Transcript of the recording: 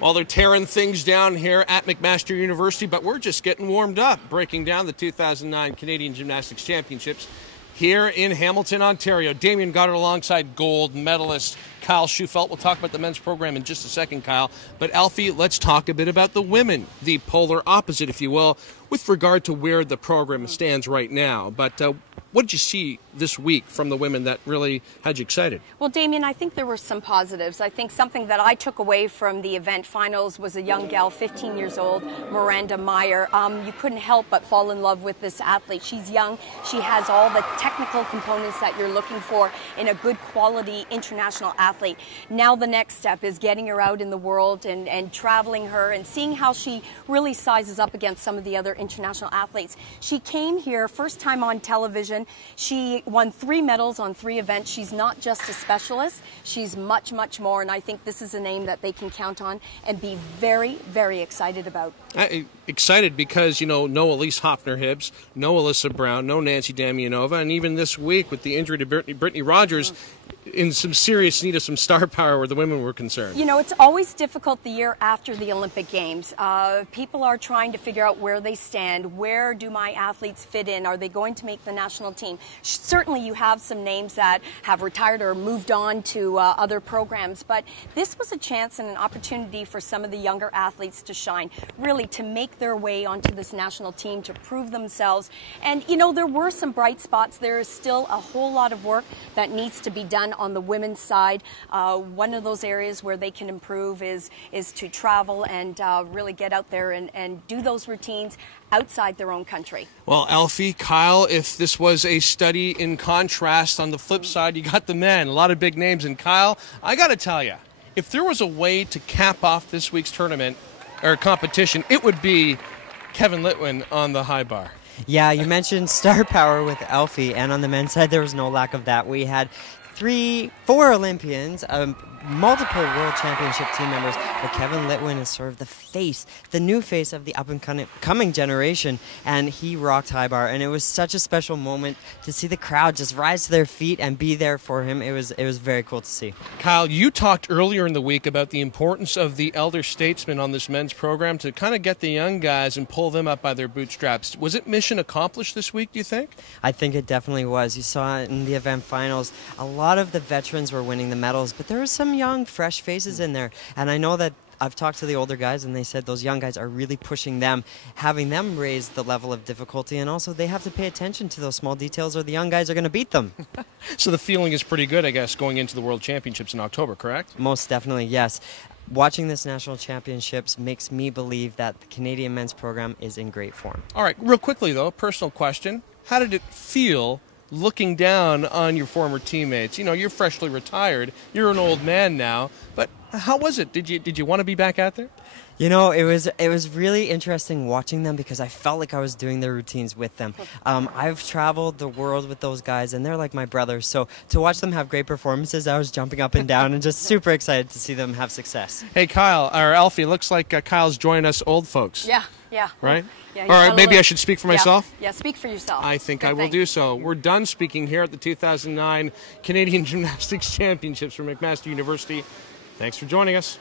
Well, they're tearing things down here at McMaster University, but we're just getting warmed up, breaking down the 2009 Canadian Gymnastics Championships here in Hamilton, Ontario. Damian Goddard alongside gold medalist Kyle Shewfelt. We'll talk about the men's program in just a second, Kyle. But Elfi, let's talk a bit about the women, the polar opposite, if you will, with regard to where the program stands right now. But what did you see this week from the women that really had you excited? Well, Damian, I think there were some positives. I think something that I took away from the event finals was a young gal, 15 years old, Miranda Meyer. You couldn't help but fall in love with this athlete. She's young. She has all the technical components that you're looking for in a good quality international athlete. Now the next step is getting her out in the world and traveling her and seeing how she really sizes up against some of the other international athletes. She came here first time on television. She won 3 medals on 3 events. She's not just a specialist. She's much, much more, and I think this is a name that they can count on and be very, very excited about. Excited because, you know, no Elise Hoffner-Hibbs, no Alyssa Brown, no Nancy Damianova, and even this week with the injury to Brittany Rogers, in some serious need of some star power where the women were concerned. You know, it's always difficult the year after the Olympic Games. People are trying to figure out where they stand. Where do my athletes fit in? Are they going to make the national team? Certainly you have some names that have retired or moved on to other programs, but this was a chance and an opportunity for some of the younger athletes to shine, really to make their way onto this national team, to prove themselves. And, you know, there were some bright spots. There is still a whole lot of work that needs to be done on the women's side. One of those areas where they can improve is to travel and really get out there and do those routines outside their own country. Well, Elfi, Kyle, if this was a study in contrast, on the flip side, you got the men, a lot of big names. And Kyle, I got to tell you, if there was a way to cap off this week's tournament or competition, it would be Kevin Litwin on the high bar. Yeah, you mentioned star power with Elfi, and on the men's side, there was no lack of that. We had 4 Olympians, multiple World Championship team members, but Kevin Litwin is sort of the face, the new face of the up-and-coming generation, and he rocked high bar, and it was such a special moment to see the crowd just rise to their feet and be there for him. It was very cool to see. Kyle, you talked earlier in the week about the importance of the elder statesmen on this men's program to kind of get the young guys and pull them up by their bootstraps. Was it mission accomplished this week, do you think? I think it definitely was. You saw it in the event finals. A lot of the veterans were winning the medals, but there were some young, fresh faces in there. And I know that I've talked to the older guys, and they said those young guys are really pushing them, having them raise the level of difficulty, and also they have to pay attention to those small details or the young guys are going to beat them. So the feeling is pretty good, I guess, going into the World Championships in October, correct? Most definitely, yes. Watching this national championships makes me believe that the Canadian men's program is in great form. All right, real quickly, though, personal question. How did it feel looking down on your former teammates? You know, you're freshly retired. You're an old man now. But how was it? Did you want to be back out there? You know, it was really interesting watching them because I felt like I was doing their routines with them. I've traveled the world with those guys, and they're like my brothers. So to watch them have great performances, I was jumping up and down and just super excited to see them have success. Hey, Kyle, or Elfi, looks like Kyle's joining us old folks. Yeah. Right? Yeah, all right, maybe I should speak for myself? Yeah, speak for yourself. I think I will do so. We're done speaking here at the 2009 Canadian Gymnastics Championships from McMaster University. Thanks for joining us.